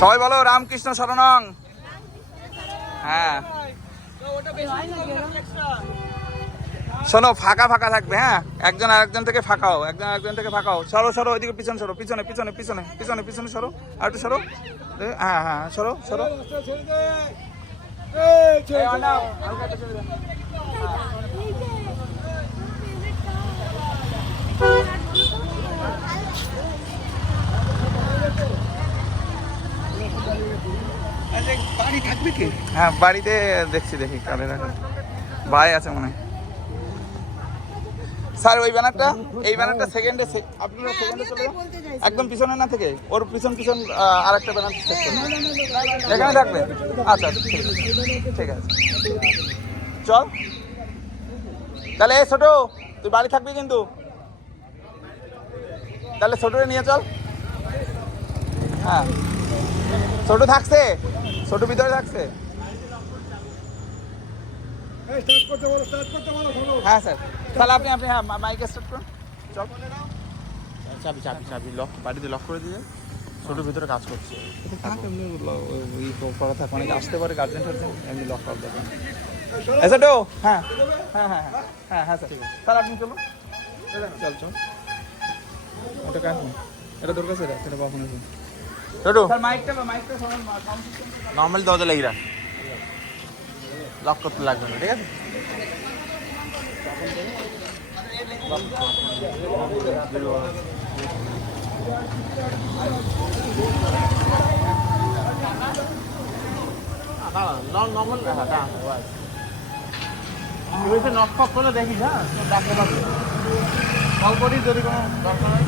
সবাই বলো রামকৃষ্ণ শরণং। হ্যাঁ শোনো, ফাঁকা ফাঁকা থাকবে, হ্যাঁ একজন আরেকজন থেকে ফাঁকাও, একজন আরেকজন থেকে ফাঁকাও। সরো সরো, ওইদিকে পিছনে সরো, পিছনে পিছনে পিছনে পিছনে পিছনে সরো, আর একটু সরো। হ্যাঁ হ্যাঁ সরো সরো। বাড়ি থাকবে কি? হ্যাঁ বাড়িতে দেখছি, দেখি কাদের ভাই আছে মনে হয়। স্যার ওই ব্যানারটা, এই ব্যানারটা সেকেন্ডে, আপনারা সেকেন্ডে চলে একদম পিছনে না থেকে ওর পিছন পিছন আরেকটা ব্যানার সেট করুন, এখানে থাকবে। আচ্ছা ঠিক আছে, চল তাহলে। এই ছোট, তুই বাড়ি থাকবি কিন্তু, তাহলে ছোটরে নিয়ে চল। হ্যাঁ ছোট থাকছে, ছোট ভিতরে থাকছে। হ্যাঁ স্যার, তাহলে আপনি হ্যাঁ মাইক স্টার্ট করুন, চল। চাবি চাবি চাবি লক, বাড়িতে লক করে দিয়ে ছোটোর ভিতরে কাজ করছে। এমনি করা থাকে, অনেকে আসতে পারে গার্জেন টার্জেন, এমনি লক করা যাবে। আচ্ছা তো হ্যাঁ হ্যাঁ হ্যাঁ হ্যাঁ হ্যাঁ স্যার, তাহলে আপনি চলুন, চল চল। ওটা কাটুন, এটা তোর কাছে রাখ, এটা কখন আছে ছোটো। মাইকটা নর্মাল দরজা লাগিয়ে রাখ, লক করতে লাগবে না, ঠিক আছে? নর্মাল নক ফক করে দেখিস, হ্যাঁ ডাকতে পারবে কল করিস যদি কোনো দরকার হয়।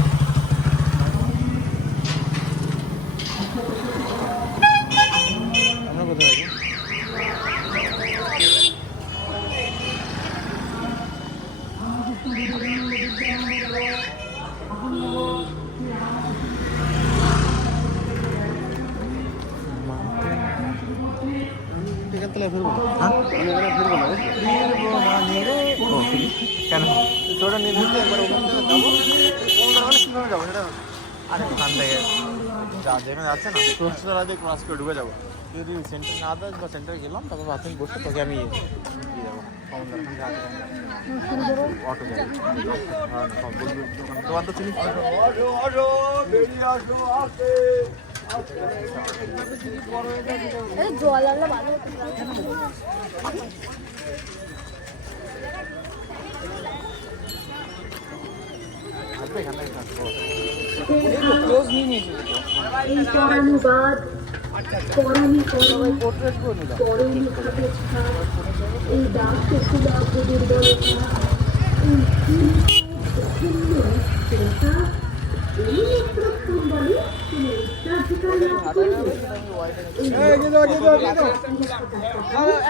আমরা কোথায় আছি? কেন তোরা নির্দিষ্ট একবার ওখান থেকে যাবো, কীভাবে যাবো সেটা? আরে ওখান থেকে যেখানে যাচ্ছে না প্রফেসর আগে ক্লাস করে ঢুকে যাবো। যদি সেন্টার না দেয় বা সেন্টারে গেলাম, তারপর বাথরুম বসে তোকে আমি দিয়ে যাবো অটো যাবো। তোমার তো চিনি জল আনলে ভালো হ্যাঁ।